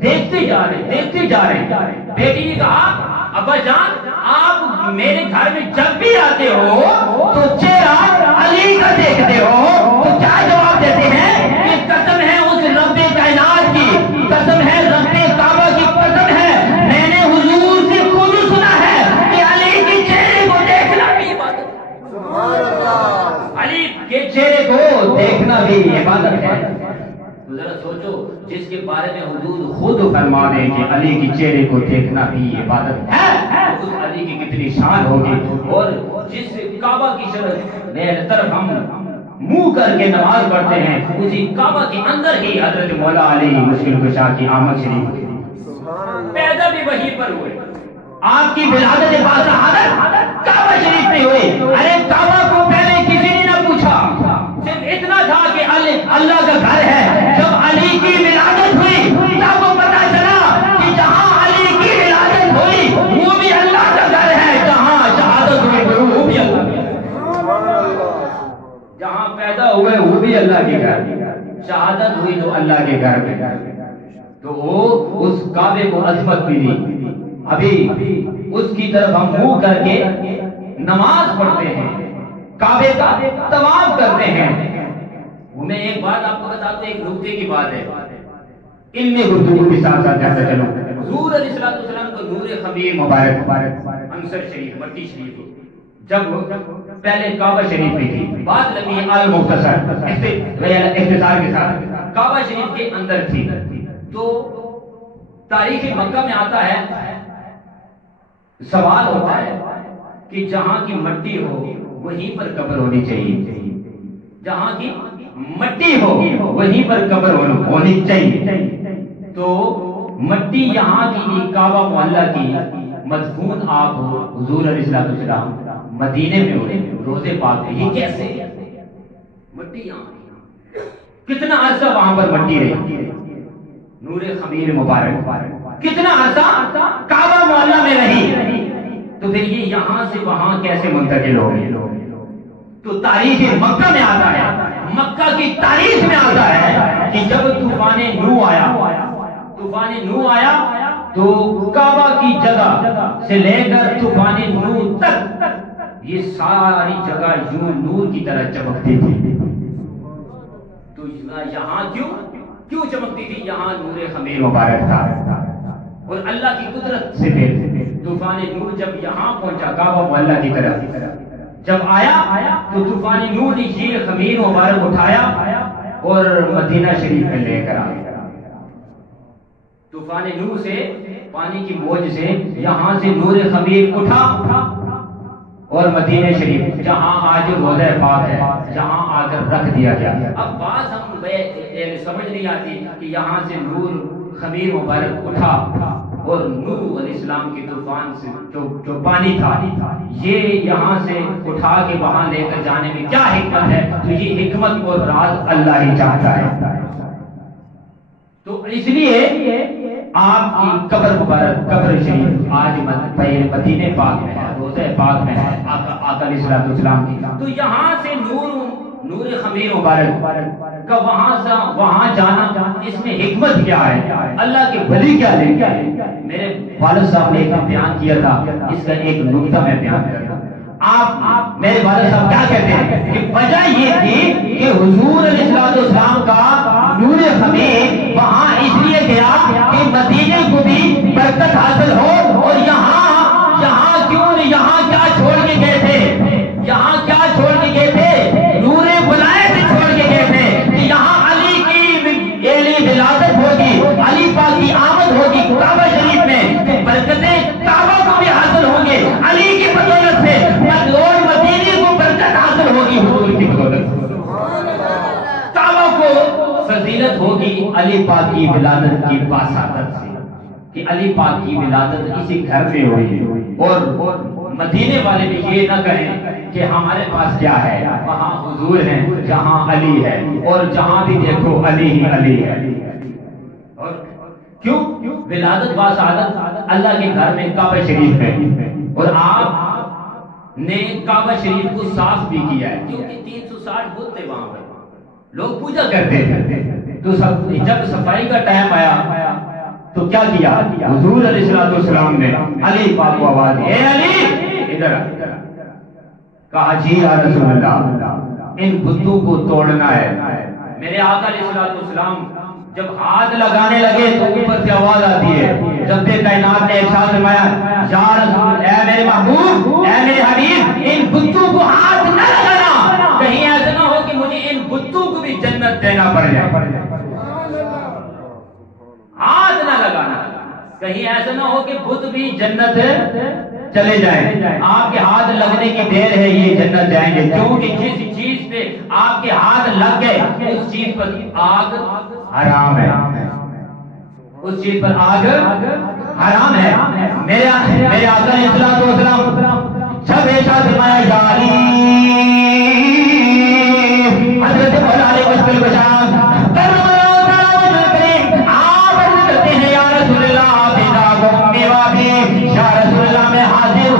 دیکھتے جا رہے ہیں. بیٹی نے کہا ابا جان آپ میرے گھر میں جب بھی آتے ہو تو چہرہ علی کا دیکھتے ہو, تو کیا جواب دیتے ہیں کہ قسم ہے اس رب کائنات کی, قسم ہے رب کعبہ کی, قسم ہے میں نے حضور سے خود سنا ہے کہ علی کے چہرے کو دیکھنا بھی عبادت ہے, علی کے چہرے کو دیکھنا بھی عبادت ہے. تو ذرا سوچو جس کے بارے میں حضور خود فرما دیں کہ علی کے چہرے کو دیکھنا بھی عبادت ہے, اس علی کی کتنی شان ہوگی. اور جس کعبہ کی طرف ہم منہ کر کے نماز پڑھتے ہیں, اسی کعبہ کے اندر ہی حضرت مولا علی مشکل کشا کی آمد شریف ہوئی. پیدا بھی وہیں پر ہوئے, آپ کی ولادت باصحابت کعبہ شریف میں ہوئی. ارے کعبہ کو پہلے کسی نے نہ پوچھا, صرف اتنا تھا کہ اللہ کا گھر ہے. جب علی کی ولادت ہوئی تب وہ پتا چلا کہ جہاں علی کی ولادت ہوئی وہ بھی اللہ کا گھر ہے, جہاں شہادت ہوئی وہ بھی اللہ کا گھر, جہاں پیدا ہوئے وہ بھی اللہ کے گھر, شہادت ہوئی تو اللہ کے گھر میں. تو وہ اس کعبے کو عظمت ملی. ابھی اس کی طرف ہم منہ کر کے نماز پڑھتے ہیں, کعبے کا طواف کرتے ہیں. میں ایک بات آپ کو بتا دوں, ایک نکتے کی بات ہے, علم گفتگو کے ساتھ ساتھ جاتا چلو. حضور علیہ السلام کو نور خمیر مبارک عنصر شریف مکی شریف جب پہلے کعبہ شریف میں تھی, بات لمبی ہے المختصر اختصار کے ساتھ, کعبہ شریف کے اندر تھی. تو تاریخ مکہ میں آتا ہے, سوال ہوتا ہے کہ جہاں کی مٹی ہو وہیں پر قبر ہونی چاہیے, جہاں کی مٹی ہو وہیں پر قبر ہونی چاہیے. تو مٹی یہاں کی کعبہ محلہ کی مدفون آپ ہو حضور علیہ السلام مدینے میں ہوئے روزے پاک میں, یہ کیسے مٹی یہاں, کتنا عرصہ وہاں پر مٹی رہی, نور خمیر مبارک کتنا عرصہ کعبہ محلہ میں رہی, تو پھر یہ یہاں سے وہاں کیسے منتقل ہو گئے. تو تاریخ مکہ میں آتا ہے, مکہ کی تاریخ میں آتا ہے کہ جب طوفان نوح آیا تو کعبہ کی جگہ سے لے کر طوفان نوح تک یہ ساری جگہ یوں نور کی طرح چمکتی تھی. تو یہاں کیوں چمکتی تھی, یہاں نور خمیر مبارک تھا. اور اللہ کی قدرت سے پھر طوفان نوح جب یہاں پہنچا کعبہ محلہ کی طرف جب آیا تو طوفان نوح نے یہ خمیر مبارک اٹھایا اور مدینہ شریف میں لے کر آیا. طوفان نوح سے پانی کی موج سے یہاں سے نور خمیر اٹھا اور مدینہ شریف جہاں آج روضہ پاک ہے جہاں آ کر رکھ دیا گیا. اب بات ہم سمجھ نہیں آتی کہ یہاں سے نور خمیر مبارک اٹھا اور نوح علیہ السلام کے طوفان سے جو پانی تھا یہ یہاں سے اٹھا کے وہاں لے کر جانے میں کیا حکمت ہے. تو یہ حکمت اور راز اللہ ہی چاہتا ہے. تو اس لیے آپ کی قبر مبارک قبر شریف آج مدینے پاک میں ہے, روضہ پاک میں ہے آقا علیہ السلام کی. تو یہاں سے نور خمیر مبارک کا وہاں جانا اس میں حکمت کیا ہے, اللہ کے ولی کیا لے کیا ہے. میرے والد صاحب نے ایک بیان کیا تھا, اس کا ایک نکتہ میں بیان کرتا ہوں. آپ میرے والد صاحب کیا کہتے ہیں کہ وجہ یہ تھی کہ حضور علیہ السلام کا نور خمیر وہاں اس لیے گیا کہ مدینے کو بھی برکت فضیلت ہوگی علی پاک کی ولادت کی باسادت سے کہ علی پاک کی ولادت اسی گھر میں ہوئی، اور مدینے والے بھی یہ نہ کہیں کہ ہمارے پاس کیا ہے، وہاں حضور ہیں، جہاں علی ہے، اور جہاں بھی دیکھو علی ہی علی ہے۔ اور کیوں؟ ولادت باسعادت اللہ کے گھر میں کعبہ شریف ہے، اور آپ نے کعبہ شریف کو صاف بھی کیا ہے، کیونکہ 360 بت تھے وہاں پر، لوگ پوجا کرتے تھے۔ تو جب صفائی کا ٹائم آیا تو کیا کیا؟ حضور علیہ السلام نے علی پاک کو آواز دی، اے علی ادھر آ۔ کہا جی یا رسول اللہ، ان بتوں کو توڑنا ہے۔ میرے آقا علیہ السلام جب ہاتھ لگانے لگے تو اوپر سے آواز آتی ہے، جب کائنات نے ارشاد فرمایا یا رسول، اے میرے محبوب، اے میرے حبیب، ان بتوں کو ہاتھ نہ لگانا، کہیں ایسا نہ ہو کہ مجھے ان بتوں کو بھی جنت دینا پڑ جائے۔ ہاتھ نہ لگانا، کہیں ایسا نہ ہو کہ بت بھی جنت چلے جائیں۔ آپ کے ہاتھ لگنے کی دیر ہے، یہ جنت جائیں گے، کیونکہ جس چیز پہ آپ کے ہاتھ لگ گئے اس چیز پر آگ حرام ہے، اس چیز پر آگ حرام ہے۔ میرے آقا علیہ السلام جب ایسا فرمایا یا علی، حضرت مولا علی مشکل کشا یا رسول اللہ میں حاضر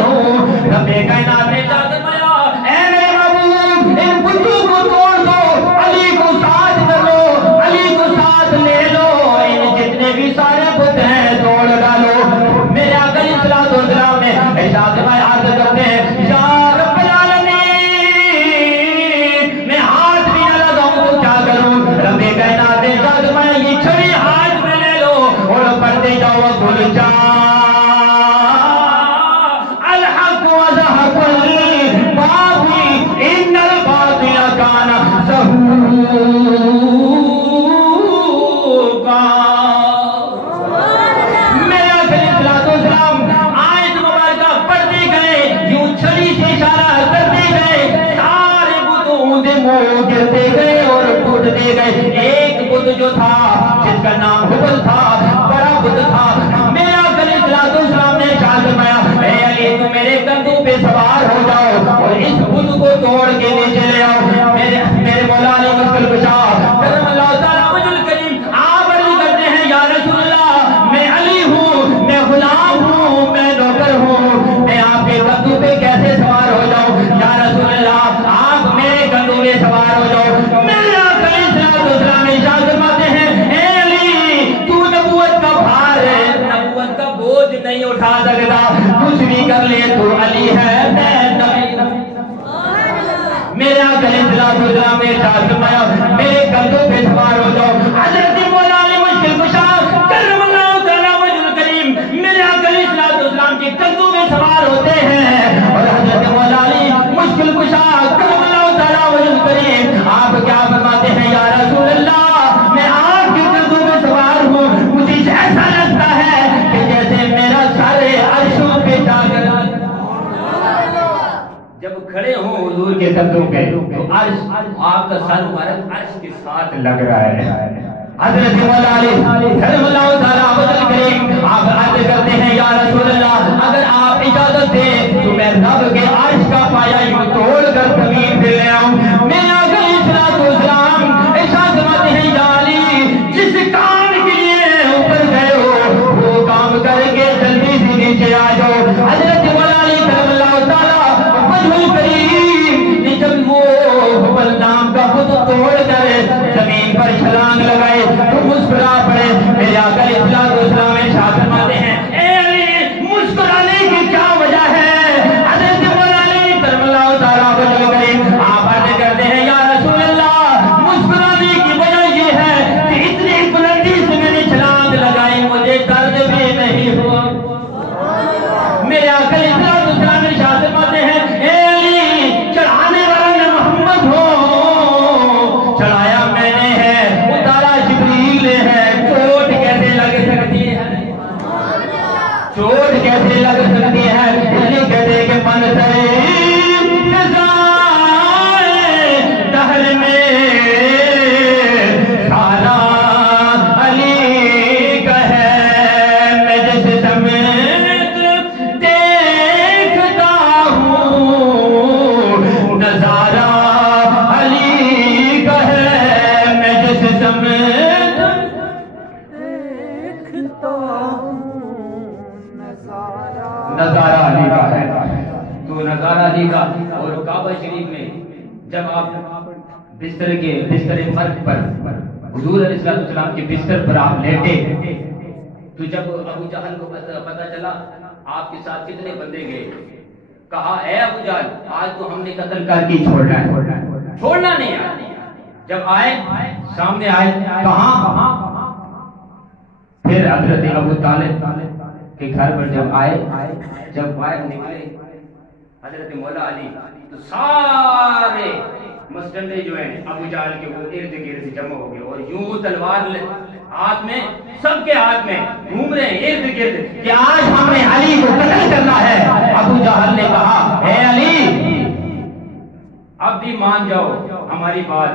ہوں، رب کائنات نے ارشاد فرمایا اے میرے محبوب، ان بتوں کو توڑ دو، علی کو ساتھ کر لو، علی کو ساتھ لے لو، ان جتنے بھی سارے بت ہیں توڑ ڈالو۔ میرے آقا علیہ السلام نے ارشاد فرمایا، عرض کرتے ہیں یا رب العالمین، میں ہاتھ بھی نہ لگاؤں تو کیا کروں؟ رب کائنات نے ارشاد فرمایا یہ چھڑی ہاتھ میں لے لو اور پڑھتے جاؤ کل جا ایک بت جو تھا جس کا نام حبل تھا، بڑا بت تھا، میرا علیہ السلام نے ارشاد فرمایا اے علی تم میرے کندھوں پہ سوار ہو جاؤ اور اس بت کو توڑ کے نیچے لے آؤ۔ میرے مولا علی مشکل کشا کرم اللہ تعالیٰ وجہ الکریم آپ عرض کرتے ہیں یا رسول اللہ، میں علی ہوں، میں غلام ہوں، میں نوکر ہوں، میں آپ کے کندھوں پہ کیسے سوار ہو جاؤں؟ یا رسول اللہ آپ میرے کندھوں پہ سوار ہو جاؤ۔ نہیں اٹھا سکتا، کچھ بھی کر لے تو علی ہے، میں نبی۔ میرے آقا علیہ السلام نے ارشاد فرمایا میرے کندھوں پہ سوار ہو جاؤ۔ حضرت مولا علی مشکل کشا کرم اللہ تعالیٰ وجہ الکریم میرے آقا علیہ السلام کے کندھوں پہ سوار ہوتے ہیں، اور حضرت مولا علی مشکل کشا کرم اللہ تعالیٰ وجہ الکریم آپ کیا فرماتے ہیں یا رسول اللہ، میں آپ کے کندھوں پہ سوار ہوں، مجھے ایسا لگتا ہے کہ جیسے میرا سارے عرشوں پہ جا کر جب کھڑے ہوں حضور کے کندھوں پہ تو عرش آپ کا سر مبارک عرش کے ساتھ لگ رہا ہے۔ حضرت مولا علی کرم اللہ تعالیٰ وجہ الکریم آپ عرض کرتے ہیں یا رسول اللہ اگر آپ اجازت دیں تو میں رب کے عرش کا پایا یوں توڑ کر زمین پہ لے آؤں۔ میرے آقا علیہ السلام ارشاد فرماتے ہیں یا علی جس کام کے لیے اوپر گئے ہو وہ کام کر کے جلدی سے نیچے آ جاؤ۔ حضرت مولا علی کرم اللہ تعالیٰ وجہ الکریم نے جب وہ حبل نام کا بت توڑ کر زمین پر چھلانگ لگائے تو مسکرا پڑے۔ میرے آقا علیہ السلام ارشاد فرماتے ہیں اے علی مسکرانے کی کیا وجہ ہے؟ حضرت مولا علی کا، اور کعبہ شریف میں جب آپ بستر فرق پر حضور علیہ السلام کے بستر پر آپ لیٹے تو جب ابو جہل کو پتہ چلا آپ کے ساتھ کتنے بندے گئے، کہا اے ابو جہل آج تو ہم نے قتل کر کے چھوڑنا نہیں ہے۔ جب آئے سامنے آئے کہاں، پھر حضرت ابو طالب کے گھر پر جب آئے، جب باہر نکلے حضرت مولا علی تو سارے مسٹنڈے جو ہیں ابو جہل کے وہ ارد گرد جمع ہو گئے اور یوں تلوار ہاتھ میں، سب کے ہاتھ میں گھوم رہے ہیں ارد گرد کہ آج ہم نے علی کو قتل کرنا ہے۔ ابو جہل نے کہا اے علی اب بھی مان جاؤ ہماری بات،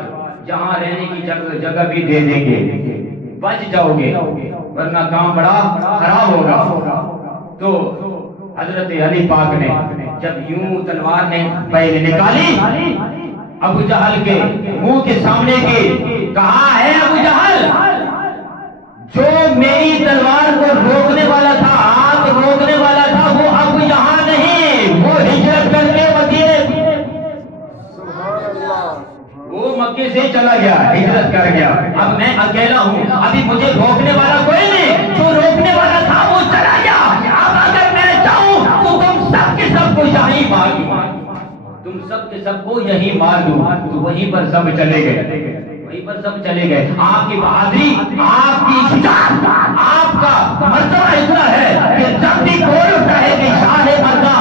جہاں رہنے کی جگہ بھی دے دیں گے، بچ جاؤ گے ورنہ کام بڑا خراب ہوگا۔ تو حضرت علی پاک نے جب یوں تلوار نے پہلے نکالی ابو جہل کے منہ کے سامنے کی، کہا ہے ابو جہل جو میری تلوار کو روکنے والا تھا، آگ روکنے والا تھا، وہ اب یہاں نہیں، وہ ہجرت کر کے وہ مکے سے چلا گیا، ہجرت کر گیا، اب میں اکیلا ہوں، ابھی مجھے روکنے والا کوئی نہیں، جو روکنے والا تھا وہ چلا گیا، اب اگر میں چاہوں تو تم سب کے سب کو یہیں مار دوں، تم سب کے سب کو یہیں مار دوں۔ تو وہیں پر سب چلے گئے۔ آپ کی بہادری، آپ کی شجاعت، آپ کا مرتبہ اتنا ہے کہ جب بھی کوئی اٹھتا ہے کہ شاہ مردہ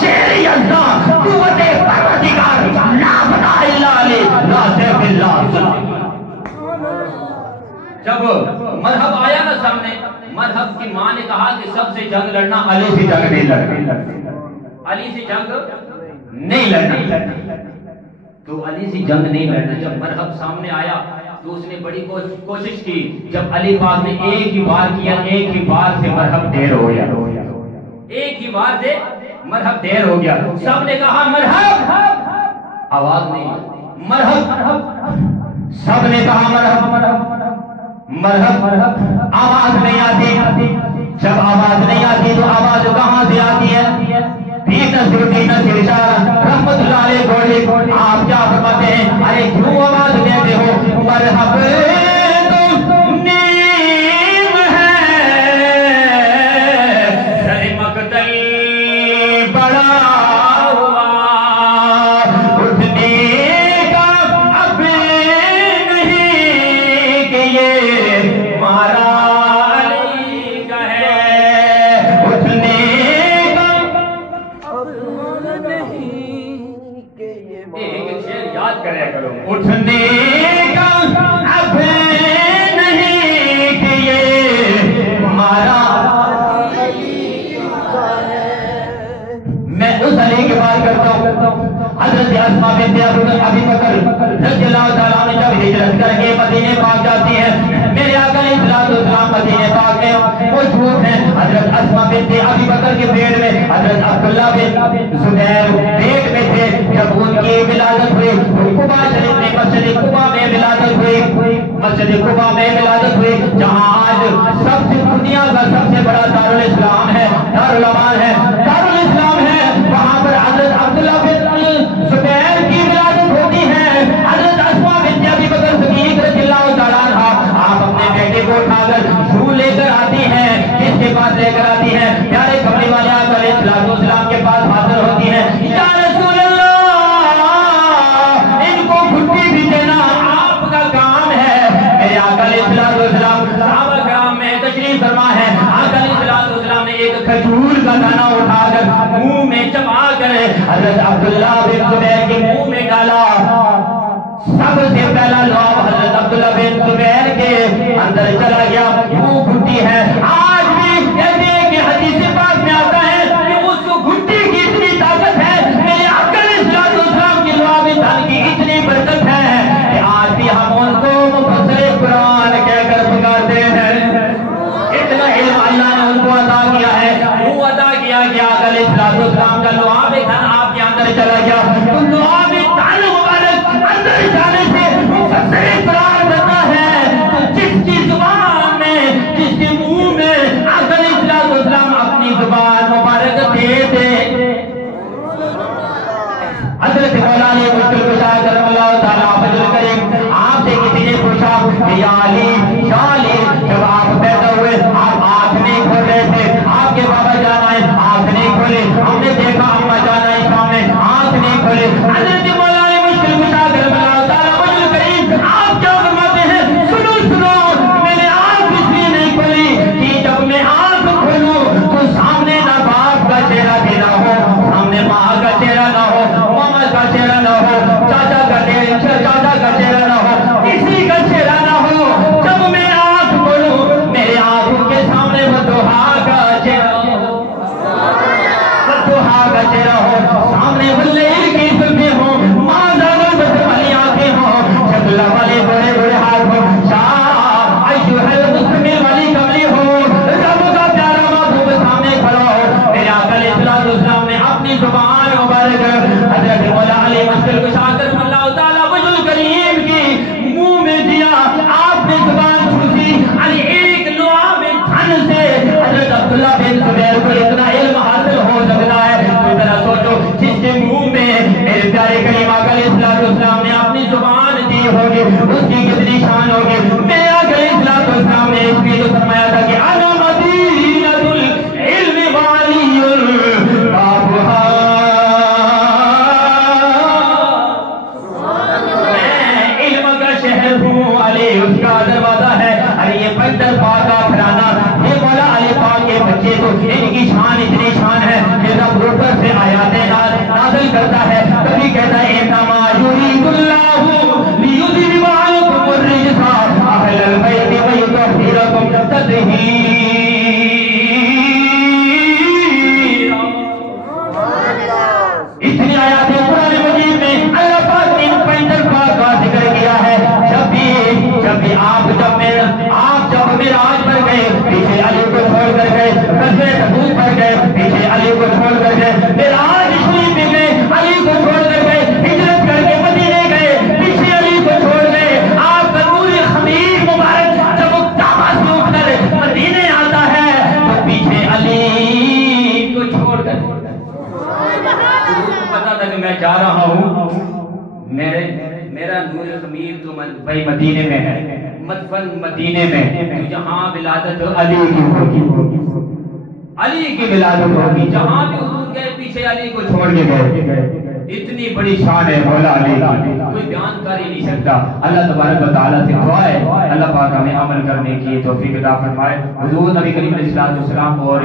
شیر یزداں قوت پروردگار لا فتح الا علی لا سیف اللہ۔ جب مذہب آیا نا سامنے، مذہب کی ماں نے کہا کہ سب سے جنگ لڑنا، علی سے جنگ نہیں لڑنا، علی سے جنگ نہیں لڑنا، تو علی سے جنگ نہیں لڑنا۔ جب مرحب سامنے آیا تو اس نے بڑی کوشش کی، جب علی پاک نے ایک ہی بار کیا، ایک ہی بار سے مرحب دیر ہو گیا، ایک ہی بار سے مرحب دیر ہو گیا۔ سب نے کہا مرحب، آواز نہیں، مرحب، سب نے کہا مرحب، آواز نہیں آتی۔ جب آواز نہیں آتی تو آواز کہاں سے آتی ہے؟ رحمت اللہ علیہ بولے، آپ کیا فرماتے ہیں؟ ارے کیوں آواز دیتے ہو؟ مرحب تم نیم ہے سر مقتل بڑا ہوا، اٹھنے کا اب نہیں کہ یہ مارا علی کا ہے، اٹھنے اٹھنے کا اب نہیں کہ یہ ہمارا میں اس علی کی بات کرتا ہوں۔ حضرت اسماء بنت ابی بکر رضی اللہ تعالیٰ عنہ جب ہجرت کر کے مدینے پاک جاتی ہے، میرے آقا علیہ السلام مدینے پاک میں موجود ہیں۔ حضرت اسماء بنت ابی بکر کے پیٹ میں حضرت عبداللہ بن زبیر پیٹ میں تھے۔ جب ان کی ولادت ہوئی، قباء شریف میں مسجد قباء میں ولادت ہوئی، مسجد قباء میں ولادت ہوئی، جہاں آج سب سے دنیا کا سب سے بڑا دارالاسلام ہے، دارالعلوم ہے، دارالاسلام ہے، وہاں پر حضرت عبداللہ بن زبیر کی ولادت ہوتی ہے۔ حضرت اسماء بنت ابی بکر صدیق رضی اللہ تعالیٰ عنہ آپ اپنے بیٹے کو اٹھا کر یوں لے کر آتی ہیں، کس کے پاس لے کر آتی ہیں؟ پیارے کملی والے آقا علیہ السلام کے پاس حاضر ہوتی ہیں۔ یا رسول اللہ، ان کو گھٹی بھی دینا آپ کا کام ہے۔ میرے آقا علیہ السلام صحابہ کرام میں تشریف فرما ہے، آقا علیہ السلام نے ایک کھجور کا دانہ اٹھا کر منہ میں چبا کر حضرت عبداللہ بن زبیر کے منہ میں ڈالا۔ سب سے پہلا لعاب حضرت عبداللہ بن زبیر کے اندر چلا گیا، وہ گھٹی ہے۔ آج بھی کہتے ہیں کہ حدیث پاک میں آتا ہے کہ اس کو گھٹی کی اتنی طاقت ہے، میرے آقا علیہ السلام کی لعاب دھن کی اتنی برکت ہے کہ آج بھی ہم ان کو مفسر قرآن کہہ کر پکارتے ہیں۔ اتنا علم اللہ نے ان کو عطا کیا ہے، وہ عطا کیا کہ آقا علیہ السلام کا لعاب دھن آپ کے اندر چلا گیا۔ تو لعاب دھن مبارک اندر جانے سے مفسر قرآن بنتا ہے، تو جس کی زبان میں، جس کے منہ میں آقا علیہ السلام اپنی زبان مبارک دے دے، اتنی آیاتیں قرآن مجید میں اللہ پاک نے ان پینٹر پاک کا ذکر کیا ہے. جب بھی آپ جب معراج پر گئے پیچھے علی کو چھوڑ کر گئے, غزوہ تبوک پر گئے پیچھے علی کو چھوڑ کر گئے, معراج شریف میں گئے علی کو چھوڑ کر گئے, ہجرت کر کے مدینے گئے پیچھے علی کو چھوڑ گئے. آپ کا نور خمیر مبارک جب کعبہ سے اٹھ کر مدینے آتا ہے تو پیچھے علی کو چھوڑ کر پتا تھا کہ میں جا رہا ہوں, میرا نور خمیر تو بھائی مدینے میں ہے, مدفن مدینے میں, تو جہاں ولادت علی کی ہوگی, علی کی ولادت ہوگی, جہاں بھی حضور گئے پیچھے علی کو چھوڑ کے گئے. اتنی بڑی شان ہے مولا علی کی, کوئی بیان کر ہی نہیں سکتا. اللہ تبارک و تعالیٰ سے دعا ہے اللہ پاک ہمیں عمل کرنے کی توفیق عطا فرمائے, حضور نبی کریم علیہ السلام اور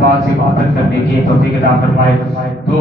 پاک سے محبت کرنے کی توفیق عطا فرمائے. تو